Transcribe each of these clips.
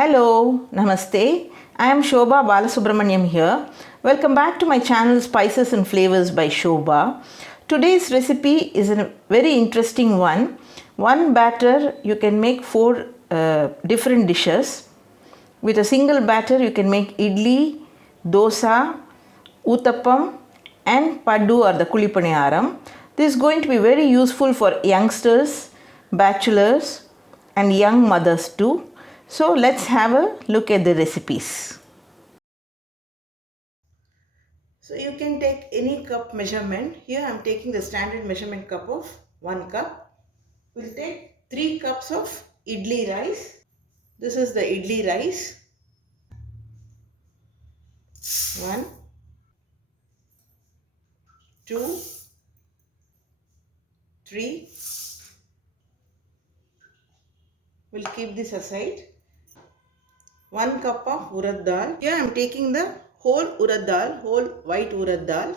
Hello, Namaste. I am Shobha Balasubramaniam here. Welcome back to my channel Spices and Flavors by Shobha. Today's recipe is a very interesting one. One batter you can make four different dishes. With a single batter you can make idli, dosa, Uttapam and paddu or the kulipaniyaram. This is going to be very useful for youngsters, bachelors and young mothers too. So let's have a look at the recipes. So you can take any cup measurement. Here I am taking the standard measurement cup of 1 cup. We'll take 3 cups of idli rice. This is the idli rice. 1, 2, 3. We'll keep this aside. 1 cup of urad dal. Here I am taking the whole urad dal, whole white urad dal.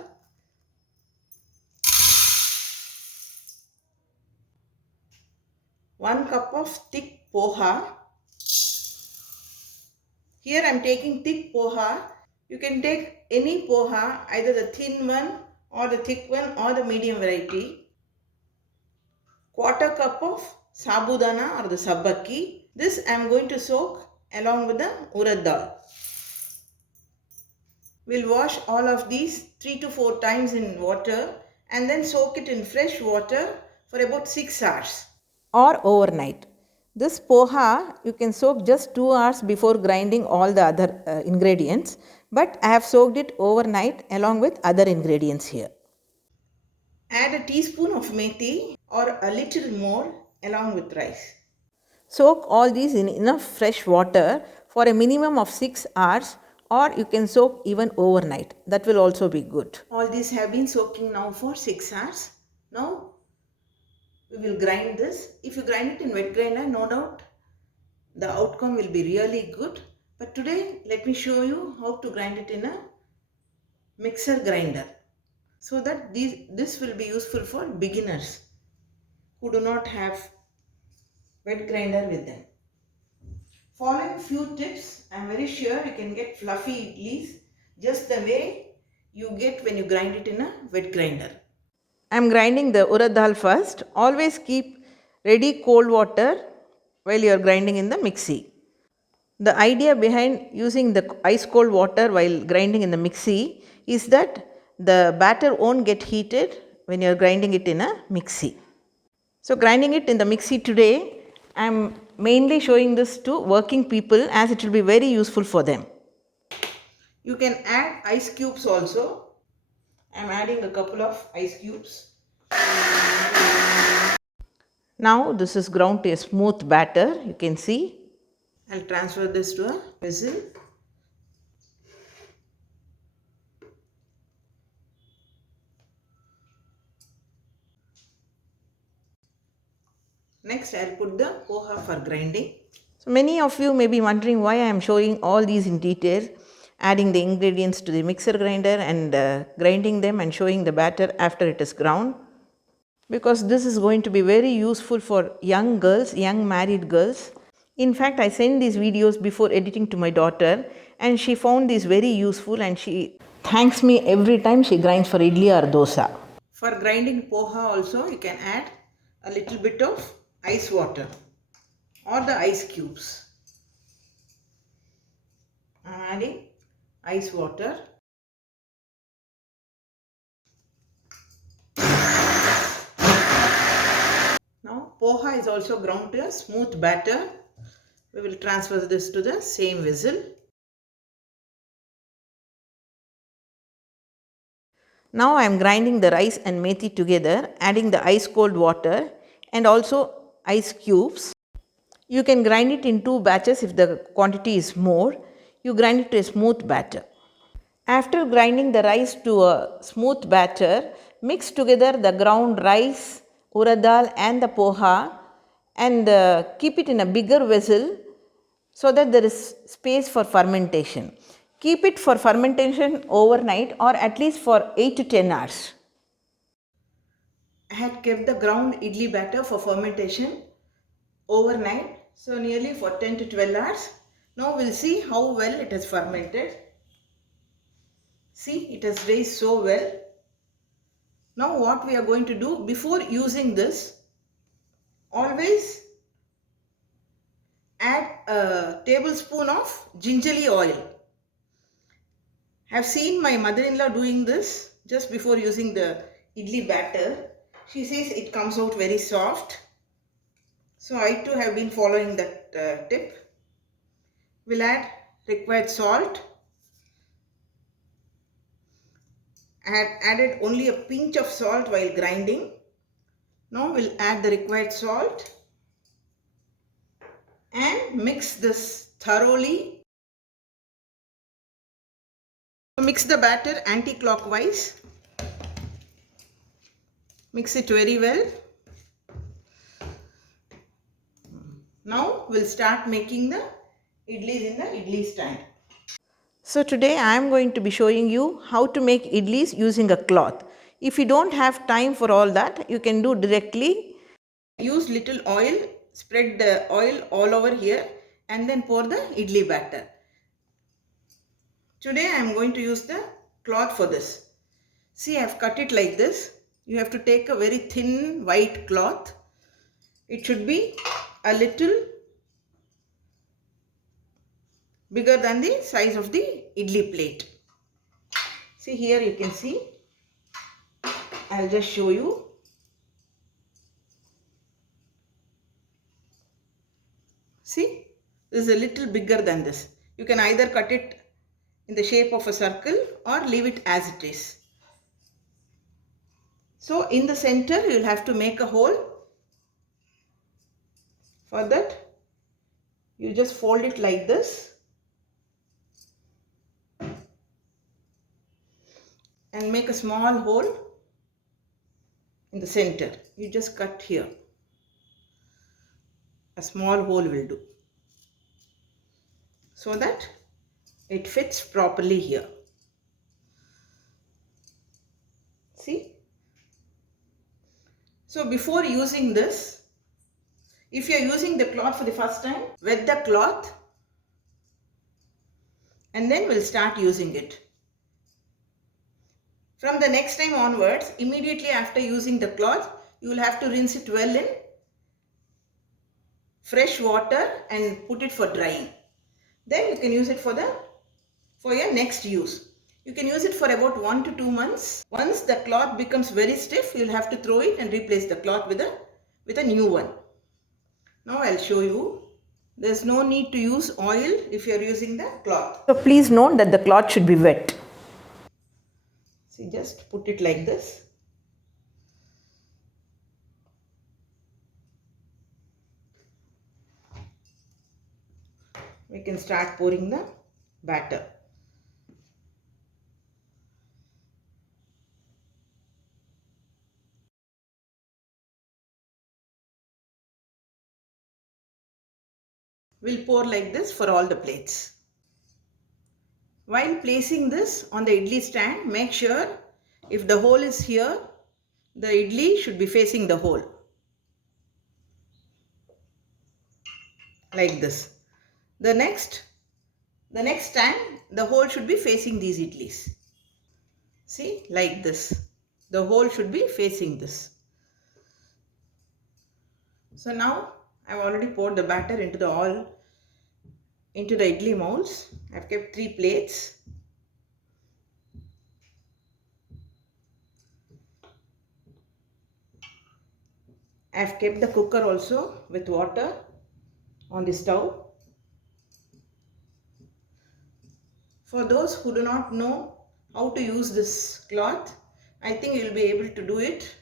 1 cup of thick poha. Here I am taking thick poha. You can take any poha, either the thin one or the thick one or the medium variety. 1/4 cup of sabudana or the sabbakki. This I am going to soak along with the urad dal. We'll wash all of these 3 to 4 times in water and then soak it in fresh water for about 6 hours. Or overnight. This poha you can soak just 2 hours before grinding all the other ingredients, but I have soaked it overnight along with other ingredients here. Add a teaspoon of methi or a little more along with rice. Soak all these in enough fresh water for a minimum of 6 hours, or you can soak even overnight. That will also be good. All these have been soaking now for 6 hours. Now we will grind this. If you grind it in wet grinder, no doubt the outcome will be really good. But today let me show you how to grind it in a mixer grinder, so that this will be useful for beginners who do not have wet grinder with them. Following few tips, I am very sure you can get fluffy idlis just the way you get when you grind it in a wet grinder. I am grinding the urad dal first. Always keep ready cold water while you are grinding in the mixie. The idea behind using the ice cold water while grinding in the mixie is that the batter won't get heated when you are grinding it in a mixie. So grinding it in the mixie today, I am mainly showing this to working people as it will be very useful for them. You can add ice cubes also. I am adding a couple of ice cubes. Now this is ground to a smooth batter, you can see. I will transfer this to a vessel. Next I will put the poha for grinding. So many of you may be wondering why I am showing all these in detail, adding the ingredients to the mixer grinder and grinding them and showing the batter after it is ground. Because this is going to be very useful for young girls, young married girls. In fact, I sent these videos before editing to my daughter and she found these very useful and she thanks me every time she grinds for idli or dosa. For grinding poha also you can add a little bit of ice water or the ice cubes. I am adding ice water. Now poha is also ground to a smooth batter. We will transfer this to the same vessel. Now I am grinding the rice and methi together, adding the ice cold water and also ice cubes. You can grind it in 2 batches if the quantity is more. You grind it to a smooth batter. After grinding the rice to a smooth batter, mix together the ground rice, urad dal and the poha and keep it in a bigger vessel so that there is space for fermentation. Keep it for fermentation overnight or at least for 8 to 10 hours. I had kept the ground idli batter for fermentation overnight, so nearly for 10 to 12 hours. Now we'll see how well it has fermented. See, it has raised so well. Now what we are going to do, before using this, always add a tablespoon of gingerly oil. I've seen my mother-in-law doing this just before using the idli batter. She says it comes out very soft. So I too have been following that tip. We'll add required salt. I had added only a pinch of salt while grinding. Now we'll add the required salt and mix this thoroughly. Mix the batter anti-clockwise. Mix it very well. Now we'll start making the idlis in the idli stand. So today I am going to be showing you how to make idlis using a cloth. If you don't have time for all that, you can do directly. Use little oil, spread the oil all over here and then pour the idli batter. Today I am going to use the cloth for this. See, I have cut it like this. You have to take a very thin white cloth. It should be a little bigger than the size of the idli plate. See, here you can see. I'll just show you. See, this is a little bigger than this. You can either cut it in the shape of a circle or leave it as it is. So in the center you will have to make a hole. For that you just fold it like this and make a small hole in the center. You just cut here. A small hole will do, so that it fits properly here. See? So before using this, if you are using the cloth for the first time, wet the cloth and then we'll start using it. From the next time onwards, immediately after using the cloth, you will have to rinse it well in fresh water and put it for drying. Then you can use it for your next use. You can use it for about 1 to 2 months. Once the cloth becomes very stiff, you'll have to throw it and replace the cloth with a new one. Now I'll show you. There's no need to use oil if you're using the cloth. So please note that the cloth should be wet. See, just put it like this. We can start pouring the batter. We'll pour like this for all the plates. While placing this on the idli stand, make sure if the hole is here, the idli should be facing the hole. Like this. The next stand, the hole should be facing these idlis. See, like this. The hole should be facing this. So now I've already poured the batter into the idli molds. I've kept 3 plates. I've kept the cooker also with water on the stove. For those who do not know how to use this cloth, I think you will be able to do it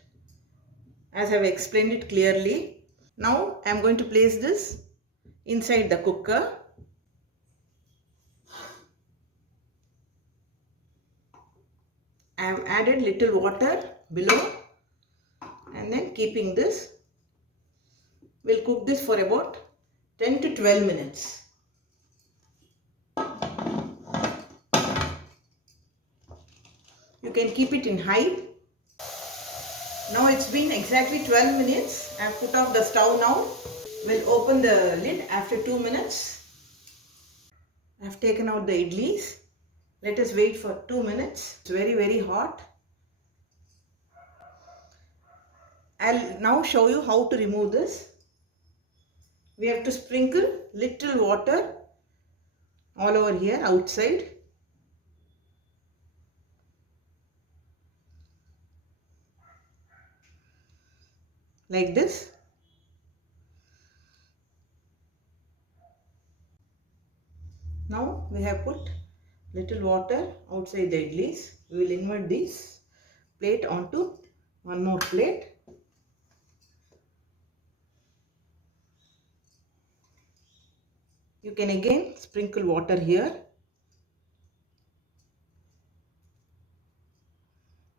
as I have explained it clearly. Now I am going to place this inside the cooker. I have added little water below and then keeping this. We'll cook this for about 10 to 12 minutes. You can keep it in high. Now it's been exactly 12 minutes. I've put off the stove now. We'll open the lid after 2 minutes. I have taken out the idlis. Let us wait for 2 minutes. It's very hot. I'll now show you how to remove this. We have to sprinkle little water all over here outside. Like this. Now we have put little water outside the idlis. We will invert this plate onto one more plate. You can again sprinkle water here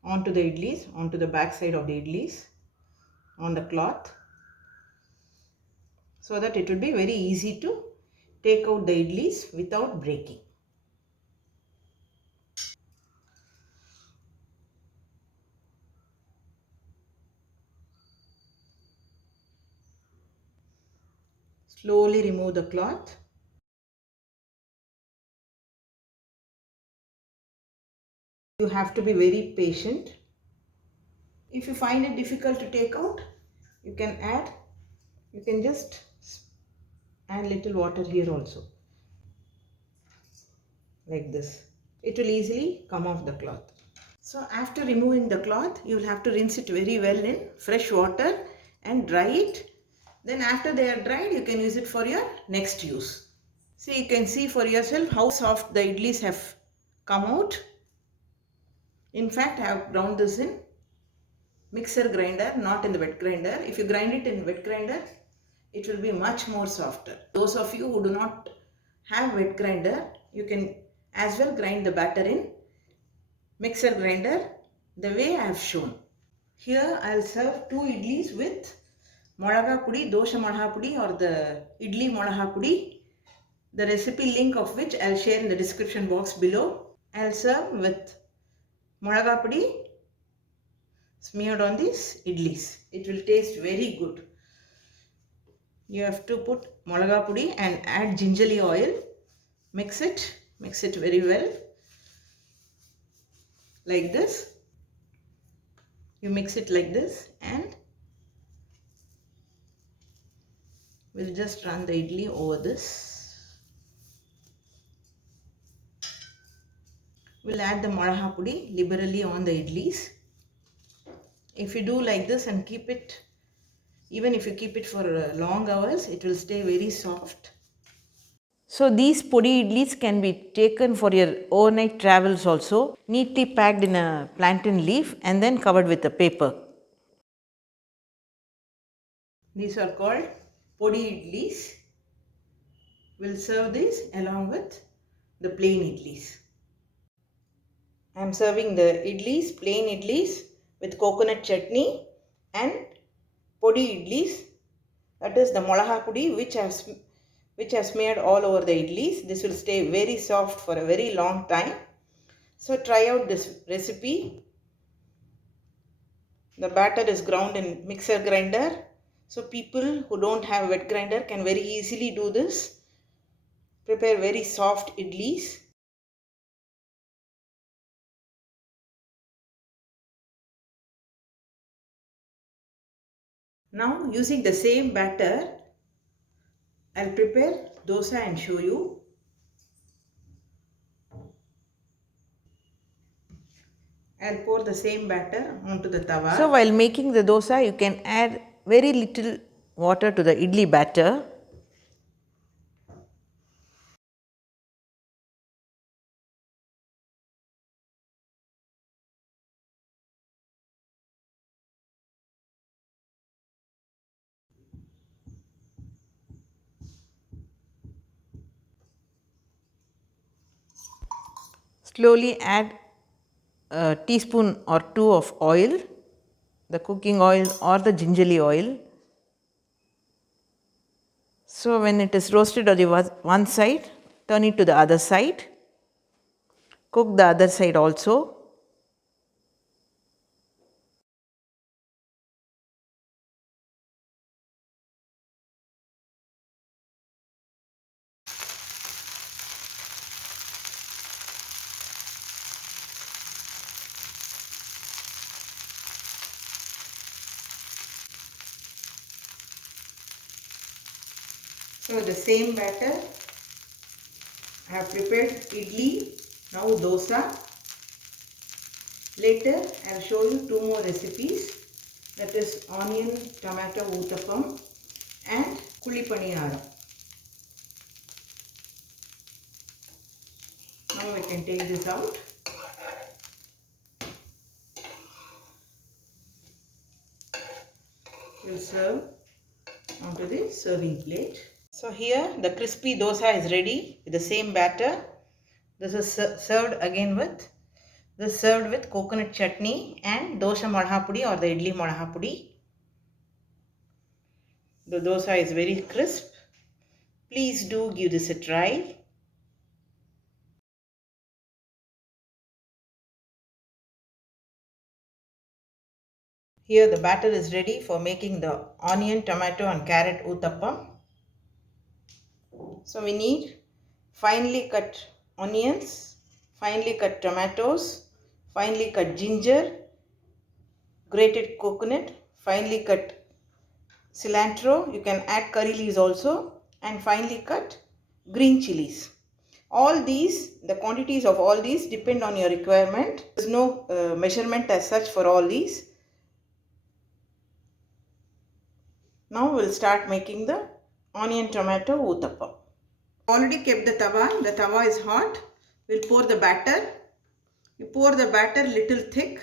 onto the idlis, onto the back side of the idlis, on the cloth, so that it will be very easy to take out the idlis without breaking. Slowly remove the cloth. You have to be very patient. If you find it difficult to take out, you can just add little water here also, like this. It will easily come off the cloth. So after removing the cloth, you will have to rinse it very well in fresh water and dry it. Then after they are dried, you can use it for your next use. See, you can see for yourself how soft the idlis have come out. In fact, I have ground this in mixer grinder, not in the wet grinder. If you grind it in wet grinder, it will be much more softer. Those of you who do not have wet grinder, you can as well grind the batter in mixer grinder the way I have shown. Here I will serve 2 idlis with Molagapodi, Dosa Molagapodi or the Idli Molagapodi, the recipe link of which I will share in the description box below. I will serve with Molagapodi smeared on these idlis. It will taste very good. You have to put Molagapodi and add gingerly oil. Mix it very well. Like this. You mix it like this and we'll just run the idli over this. We'll add the Molagapodi liberally on the idlis. If you do like this and keep it, even if you keep it for long hours, it will stay very soft. So these podi idlis can be taken for your overnight travels also, neatly packed in a plantain leaf and then covered with a paper. These are called podi idlis. We'll serve this along with the plain idlis. I am serving the idlis, plain idlis with coconut chutney and podi idlis, that is the Molagapodi which I have smeared all over the idlis. This will stay very soft for a very long time. So try out this recipe. The batter is ground in mixer grinder. So people who don't have wet grinder can very easily do this. Prepare very soft idlis. Now using the same batter, I'll prepare dosa and show you. I'll pour the same batter onto the tawa. So while making the dosa, you can add very little water to the idli batter. Slowly add a teaspoon or two of oil, the cooking oil or the gingerly oil. So when it is roasted on the one side, turn it to the other side. Cook the other side also. So the same batter, I have prepared idli, now dosa. Later I will show you two more recipes, that is onion tomato uttapam and kuli paniyaram. Now we can take this out. We will serve onto the serving plate. So here the crispy dosa is ready with the same batter. This is served with coconut chutney and dosha Molagapodi or the idli Molagapodi. The dosa is very crisp. Please do give this a try. Here the batter is ready for making the onion, tomato and carrot uttapam. So we need finely cut onions, finely cut tomatoes, finely cut ginger, grated coconut, finely cut cilantro. You can add curry leaves also, and finely cut green chilies. All these, the quantities of all these depend on your requirement. There is no measurement as such for all these. Now we will start making the onion tomato uttapam. Already kept the tawa is hot. We will pour the batter. You pour the batter little thick.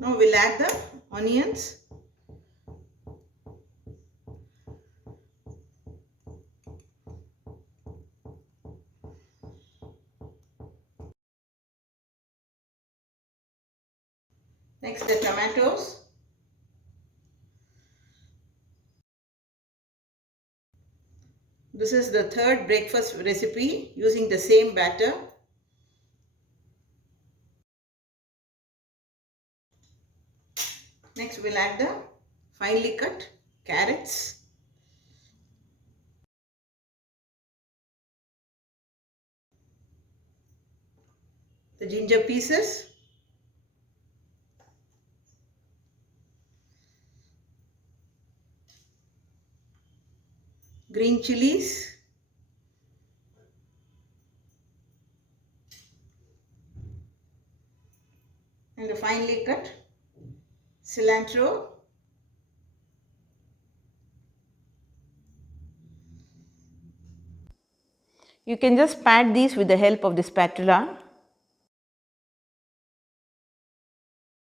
Now we will add the onions. Next the tomatoes. This is the third breakfast recipe using the same batter. Next we will add the finely cut carrots. The ginger pieces. Green chilies. And the finely cut cilantro. You can just pat these with the help of the spatula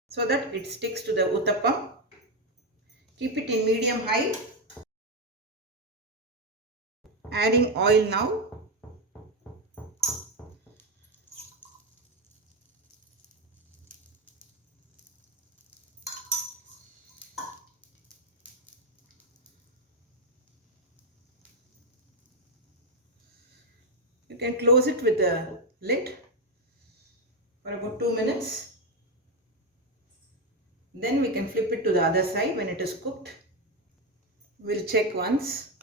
so that it sticks to the uttapam. Keep it in medium high. Adding oil now. You can close it with the lid for about 2 minutes. Then we can flip it to the other side when it is cooked. We'll check once.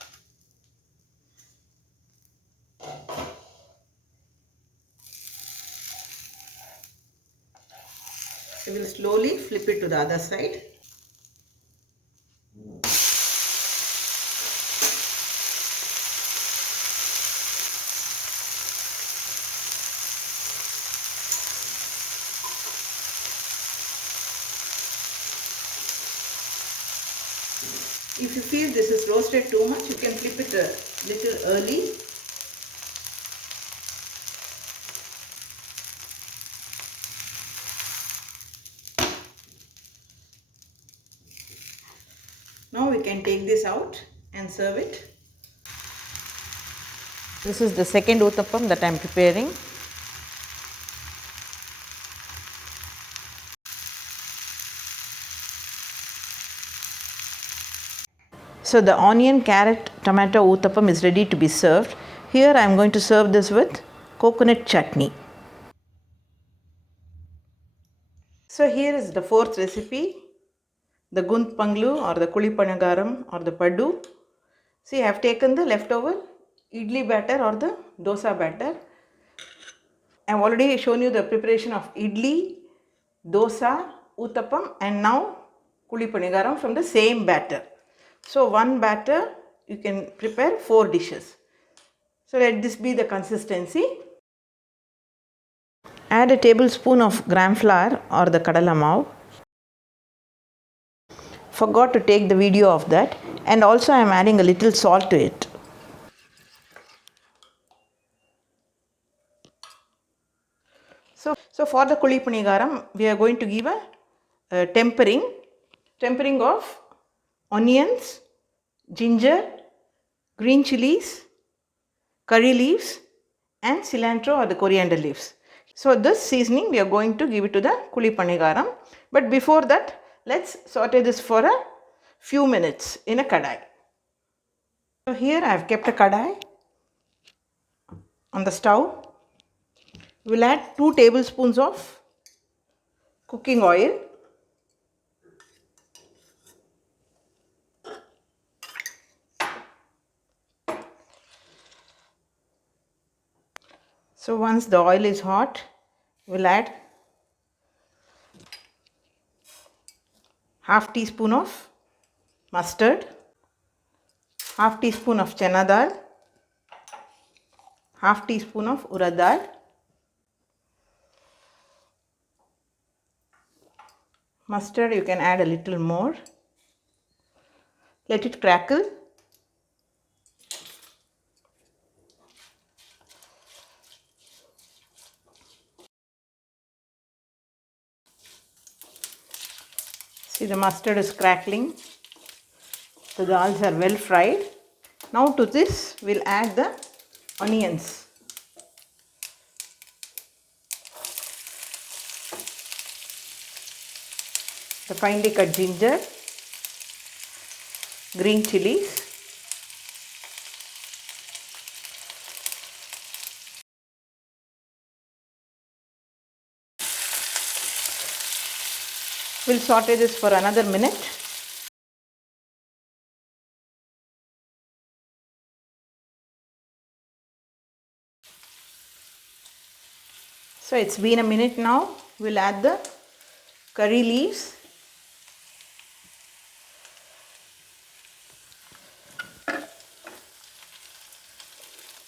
So we'll slowly flip it to the other side. If you feel this is roasted too much, you can flip it a little early. Now we can take this out and serve it. This is the second uttapam that I am preparing. So the onion, carrot, tomato uttapam is ready to be served. Here I am going to serve this with coconut chutney. So here is the fourth recipe, the gunt panglu or the kulipanagaram or the paddu. See, I have taken the leftover idli batter or the dosa batter. I have already shown you the preparation of idli, dosa, uttapam, and now kuli panigaram from the same batter. So one batter you can prepare 4 dishes. So let this be the consistency. Add a tablespoon of gram flour or the kadala mav. Forgot to take the video of that, and also I am adding a little salt to it. So for the kuli panigaram, we are going to give a tempering of onions, ginger, green chilies, curry leaves, and cilantro or the coriander leaves. So this seasoning we are going to give it to the kuli panigaram. But before that, let's saute this for a few minutes in a kadai. So here I have kept a kadai on the stove. We'll add 2 tablespoons of cooking oil. So once the oil is hot, we'll add half teaspoon of mustard, half teaspoon of chana dal, half teaspoon of urad dal, mustard you can add a little more. Let it crackle. See, the mustard is crackling. The dals are well fried. Now to this we'll add the onions. The finely cut ginger, green chilies, we'll saute this for another minute. So it's been a minute now. We'll add the curry leaves,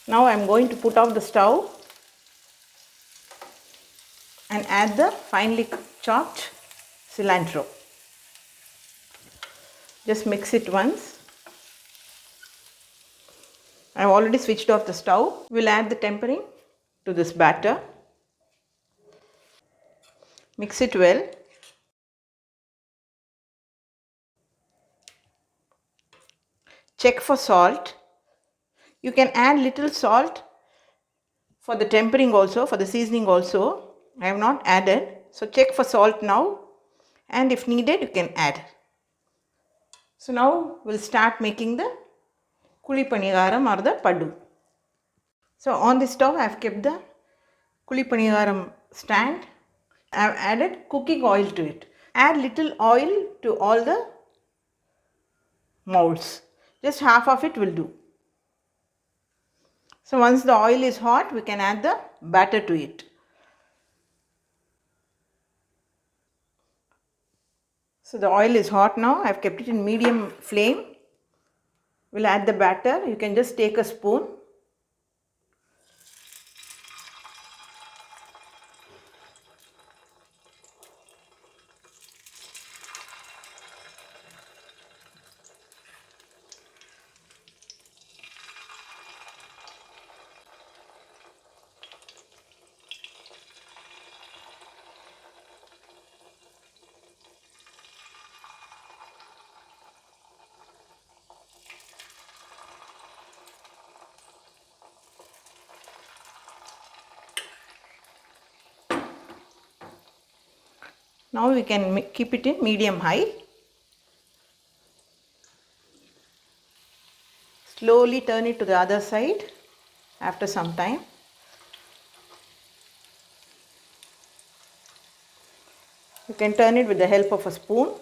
now I am going to put off the stove and add the finely chopped cilantro. Just mix it once. I have already switched off the stove. We'll add the tempering to this batter. Mix it well. Check for salt. You can add little salt for the tempering also, for the seasoning also. I have not added. So check for salt now, and if needed you can add. So now we'll start making the kuli panigaram or the paddu. So on the stove I have kept the kuli panigaram stand. I have added cooking oil to it. Add little oil to all the molds. Just half of it will do. So once the oil is hot, we can add the batter to it. So the oil is hot now. I have kept it in medium flame. We'll add the batter. You can just take a spoon. Now we can keep it in medium high. Slowly turn it to the other side after some time. You can turn it with the help of a spoon.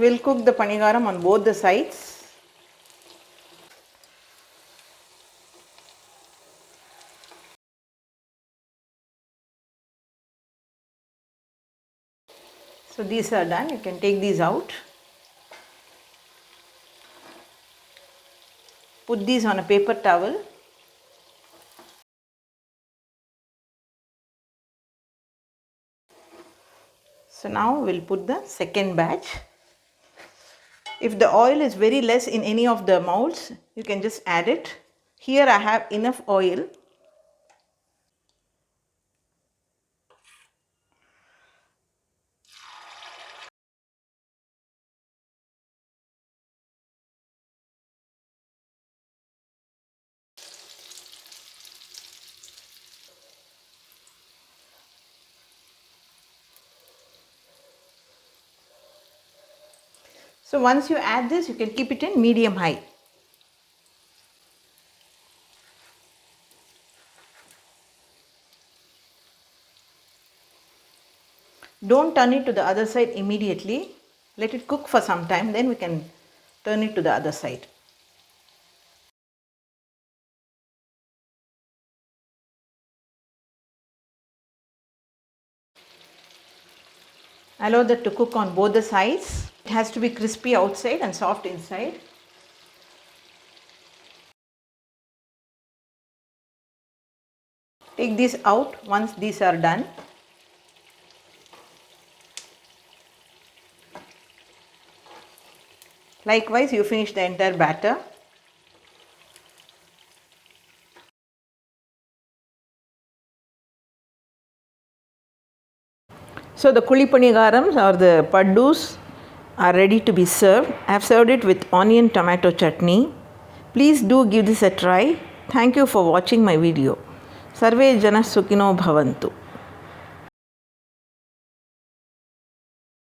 We'll cook the panigaram on both the sides. So these are done. You can take these out. Put these on a paper towel. So now we'll put the second batch. If the oil is very less in any of the molds, you can just add it. Here I have enough oil. So once you add this, you can keep it in medium high. Don't turn it to the other side immediately. Let it cook for some time, then we can turn it to the other side. Allow that to cook on both the sides. It has to be crispy outside and soft inside. Take these out once these are done. Likewise, you finish the entire batter. So the kuli panigarams or the paddus are ready to be served. I have served it with onion tomato chutney. Please do give this a try. Thank you for watching my video. Sarve jana sukhino bhavantu.